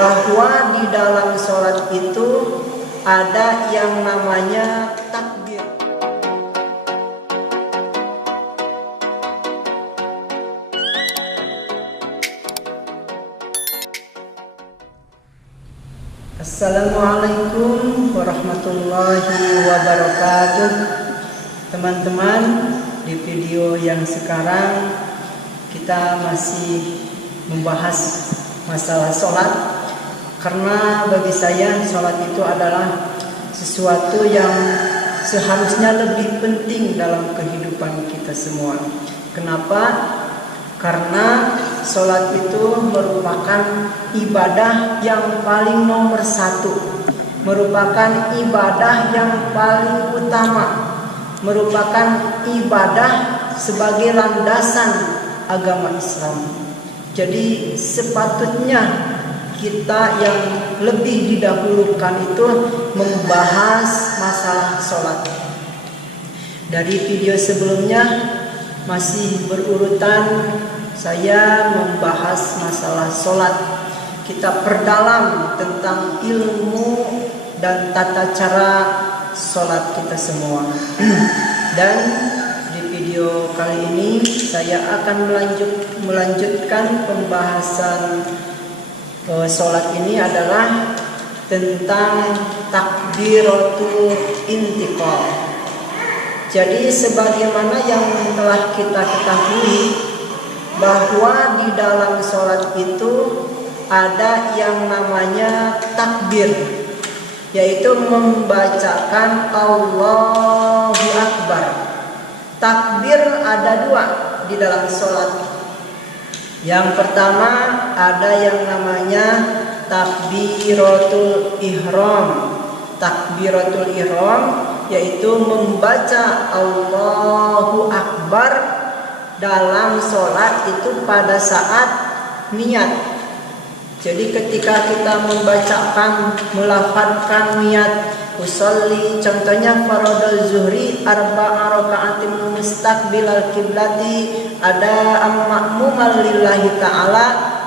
bahwa di dalam sholat itu ada yang namanya takbir. Assalamualaikum warahmatullahi wabarakatuh. Teman-teman, di video yang sekarang kita masih membahas masalah sholat, karena bagi saya sholat itu adalah sesuatu yang seharusnya lebih penting dalam kehidupan kita semua. Kenapa? Karena sholat itu merupakan ibadah yang paling nomor satu, merupakan ibadah yang paling utama, merupakan ibadah sebagai landasan agama Islam. Jadi sepatutnya kita yang lebih didahulukan itu membahas masalah sholat. Dari video sebelumnya masih berurutan saya membahas masalah sholat. Kita perdalam tentang ilmu dan tata cara sholat kita semua. Dan di video kali ini saya akan melanjutkan pembahasan sholat ini adalah tentang takbiratul intiqal. Jadi sebagaimana yang telah kita ketahui bahwa di dalam sholat itu ada yang namanya takbir, yaitu membacakan Allahu Akbar. Takbir ada dua di dalam sholat. Yang pertama ada yang namanya takbiratul ihram. Takbiratul ihram yaitu membaca Allahu Akbar dalam sholat itu pada saat niat. Jadi ketika kita membacakan, melafadzkan niat usolli, contohnya faradul zuhri arba'a raka'atin mustaqbilal kiblati ada ma'muman lillahi ta'ala,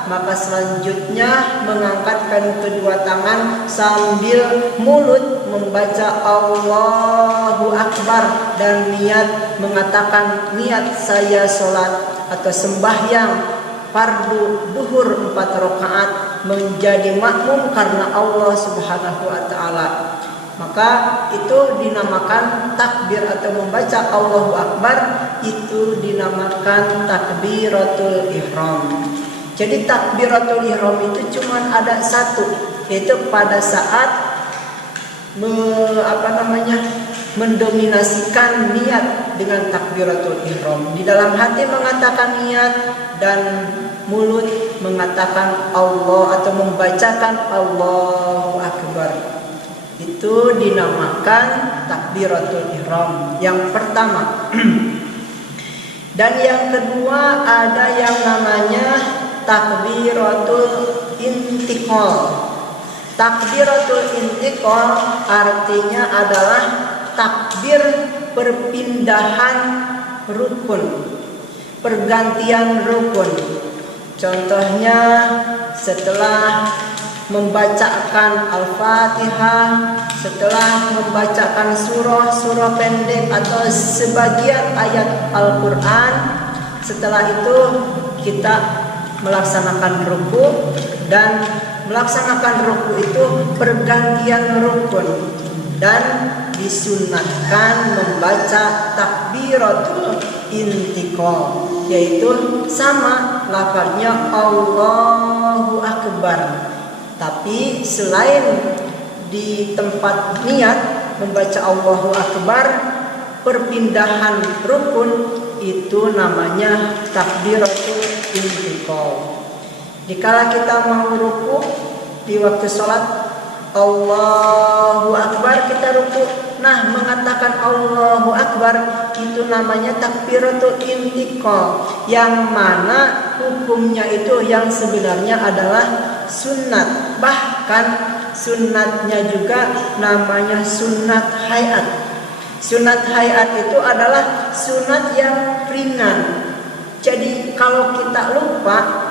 maka selanjutnya mengangkatkan kedua tangan sambil mulut membaca Allahu Akbar dan niat mengatakan niat saya sholat atau sembahyang fardu duhur 4 rakaat menjadi makmum karena Allah Subhanahu wa taala. Maka itu dinamakan takbir atau membaca Allahu Akbar, itu dinamakan takbiratul ihram. Jadi takbiratul ihram itu cuma ada satu, yaitu pada saat mendominasikan niat dengan takbiratul ihram. Di dalam hati mengatakan niat dan mulut mengatakan Allah atau membacakan Allahu Akbar. Itu dinamakan takbiratul ihram yang pertama. Dan yang kedua ada yang namanya takbiratul intiqal. Takbiratul intiqal artinya adalah takbir perpindahan rukun, pergantian rukun. Contohnya setelah membacakan Al-Fatihah, setelah membacakan surah pendek atau sebagian ayat Al-Quran, setelah itu kita melaksanakan ruku, dan melaksanakan ruku itu pergantian rukun, dan disunatkan membaca takbiratul intiqal, yaitu sama lafaznya Allahu Akbar. Tapi selain di tempat niat membaca Allahu Akbar, perpindahan rukun itu namanya takbiratul intiqal. Dikala kita mau ruku di waktu sholat Allahu Akbar, kita ruku, nah mengatakan Allahu Akbar itu namanya takbiratul intiqal, yang mana hukumnya itu yang sebenarnya adalah sunnat. Bahkan sunnatnya juga namanya sunnat hayat. Sunnat hayat itu adalah sunat yang ringan. Jadi kalau kita lupa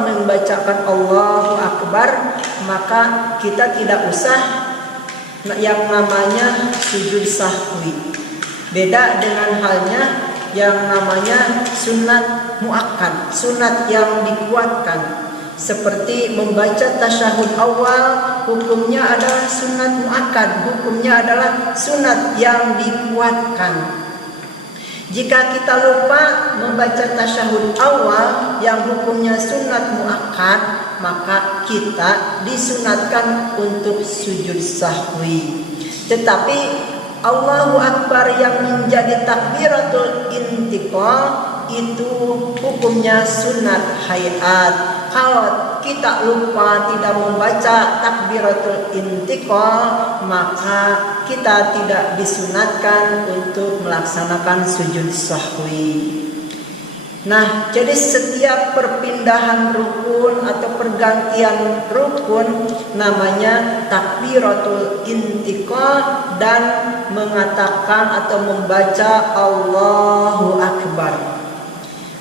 membacakan Allahu Akbar Akbar, maka kita tidak usah yang namanya sujud sahwi. Beda dengan halnya yang namanya sunat muakkad, sunat yang dikuatkan. Seperti membaca tasyahud awal, hukumnya adalah sunat muakkad, hukumnya adalah sunat yang dikuatkan. Jika kita lupa membaca tasyahud awal yang hukumnya sunat muakkad, maka kita disunatkan untuk sujud sahwi. Tetapi Allahu Akbar yang menjadi takbiratul intiqal itu hukumnya sunat hayat. Kalau kita lupa tidak membaca takbiratul intiqal, maka kita tidak disunatkan untuk melaksanakan sujud sahwi. Nah, jadi setiap perpindahan rukun atau pergantian rukun namanya takbiratul intiqal dan mengatakan atau membaca Allahu Akbar.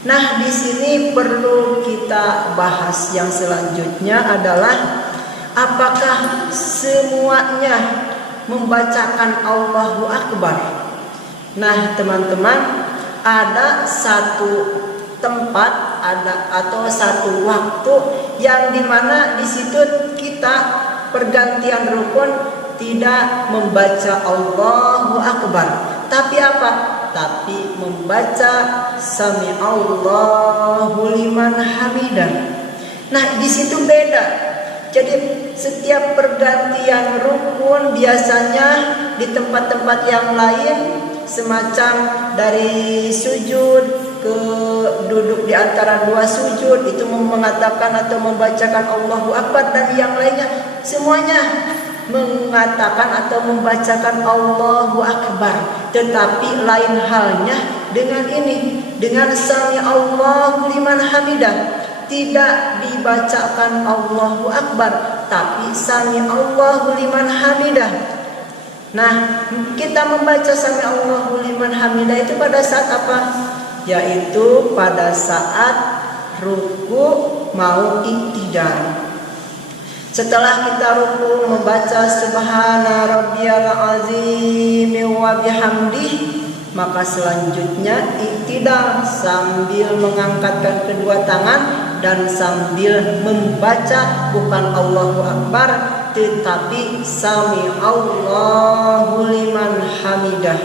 Nah, di sini perlu kita bahas yang selanjutnya adalah apakah semuanya membacakan Allahu Akbar. Nah, teman-teman, ada satu tempat atau satu waktu yang dimana di situ kita pergantian rukun tidak membaca Allahu Akbar, tapi apa? Tapi membaca Sami'allahu liman hamidah. Nah, di situ beda. Jadi setiap pergantian rukun biasanya di tempat-tempat yang lain, semacam dari sujud ke duduk di antara dua sujud, itu mengatakan atau membacakan Allahu Akbar, dan yang lainnya semuanya mengatakan atau membacakan Allahu Akbar. Tetapi lain halnya dengan ini, dengan Sami Allahu liman hamidah, tidak dibacakan Allahu Akbar, tapi Sami Allahu liman hamidah. Nah, kita membaca Sami Allahu liman hamidah itu pada saat apa? Yaitu pada saat ruku mau iktidal. Setelah kita ruku membaca Subhana rabbiyal azim wa bihamdih, maka selanjutnya iktidal sambil mengangkatkan kedua tangan dan sambil membaca bukan Allahu Akbar tetapi Sami Allahu liman hamidah.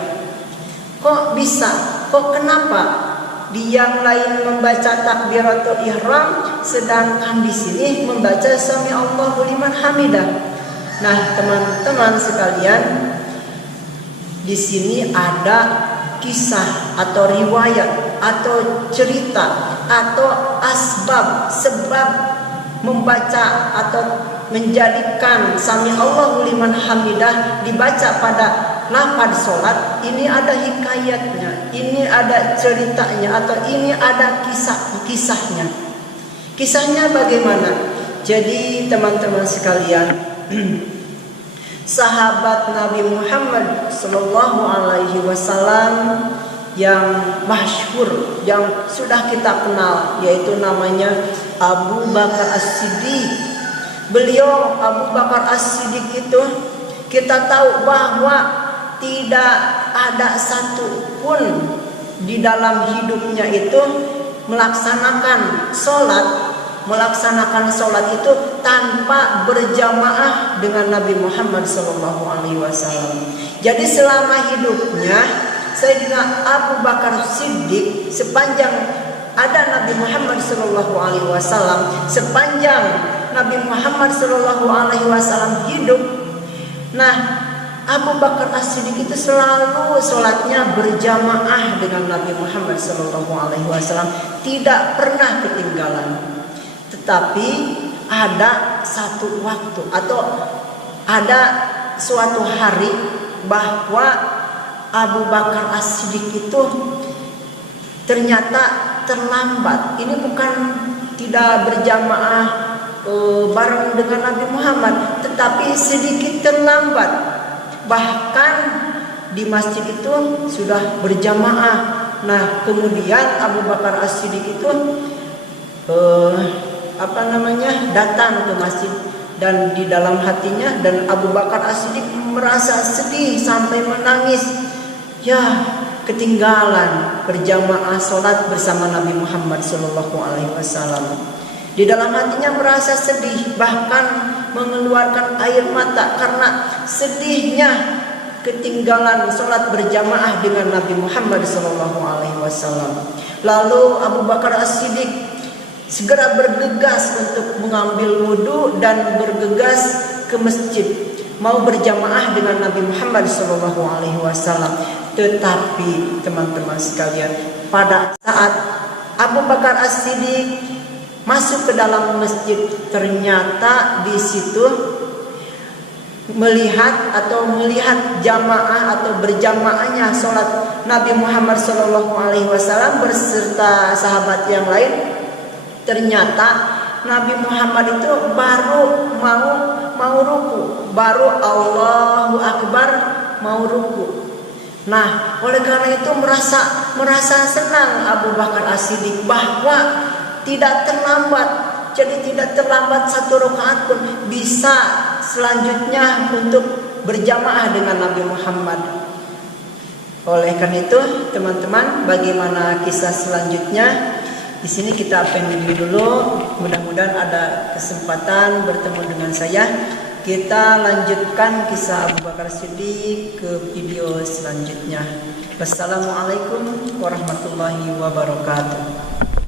Kok bisa? Kok kenapa? Di yang lain membaca takbiratul ihram, sedangkan di sini membaca Sami Allahu liman hamidah. Nah, teman-teman sekalian, di sini ada kisah atau riwayat atau cerita atau sebab membaca atau menjadikan Sami Allahu liman hamidah dibaca pada lafaz sholat. Ini ada hikayatnya, ini ada ceritanya, atau ini ada kisahnya. Kisahnya bagaimana? Jadi teman-teman sekalian, sahabat Nabi Muhammad Sallallahu Alaihi Wasallam yang masyhur, yang sudah kita kenal, yaitu namanya Abu Bakar As-Siddiq. Beliau Abu Bakar As-Siddiq itu kita tahu bahwa tidak ada satu pun di dalam hidupnya itu melaksanakan sholat itu tanpa berjamaah dengan Nabi Muhammad SAW. Jadi selama hidupnya Sayyidina Abu Bakar Siddiq, sepanjang ada Nabi Muhammad SAW, sepanjang Nabi Muhammad SAW hidup, nah Abu Bakar As-Siddiq itu selalu sholatnya berjamaah dengan Nabi Muhammad SAW, tidak pernah ketinggalan. Tetapi ada satu waktu atau ada suatu hari bahwa Abu Bakar As-Siddiq itu ternyata terlambat. Ini bukan tidak berjamaah bareng dengan Nabi Muhammad, tetapi sedikit terlambat. Bahkan di masjid itu sudah berjamaah. Nah, kemudian Abu Bakar As-Siddiq itu datang ke masjid, dan di dalam hatinya, dan Abu Bakar As-Siddiq merasa sedih sampai menangis. Ya, ketinggalan berjamaah sholat bersama Nabi Muhammad SAW. Di dalam hatinya merasa sedih, bahkan mengeluarkan air mata karena sedihnya ketinggalan sholat berjamaah dengan Nabi Muhammad SAW. Lalu Abu Bakar As-Siddiq segera bergegas untuk mengambil wudhu dan bergegas ke masjid, mau berjamaah dengan Nabi Muhammad SAW. Tetapi teman-teman sekalian, pada saat Abu Bakar As-Siddiq masuk ke dalam masjid, ternyata di situ melihat jamaah atau berjamaahnya sholat Nabi Muhammad SAW beserta sahabat yang lain. Ternyata Nabi Muhammad itu baru mau ruku, baru Allahu Akbar mau ruku. Nah, oleh karena itu merasa senang Abu Bakar As-Siddiq bahwa tidak terlambat. Jadi tidak terlambat satu rakaat pun bisa selanjutnya untuk berjamaah dengan Nabi Muhammad. Oleh karena itu, teman-teman, bagaimana kisah selanjutnya? Di sini kita pending dulu. Mudah-mudahan ada kesempatan bertemu dengan saya. Kita lanjutkan kisah Abu Bakar Siddiq ke video selanjutnya. Wassalamualaikum warahmatullahi wabarakatuh.